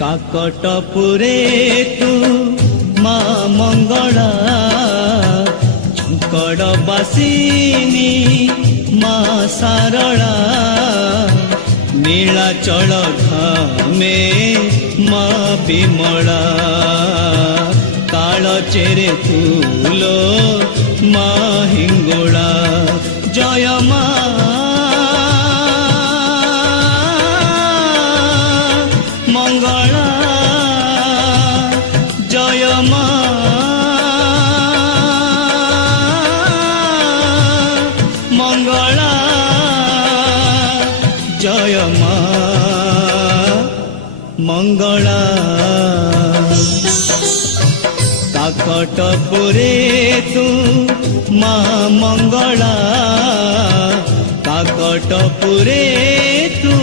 काकटपुरे तू मा मंगला झंकड़बासिनी मा सारला नीलाचल धामे मा विमला कालचेरे फूलो मा हिंगोला जय मा मंगला जय मा मंगला जय मा मंगला काकटपुरे तू मा मंगला काकटपुरे तू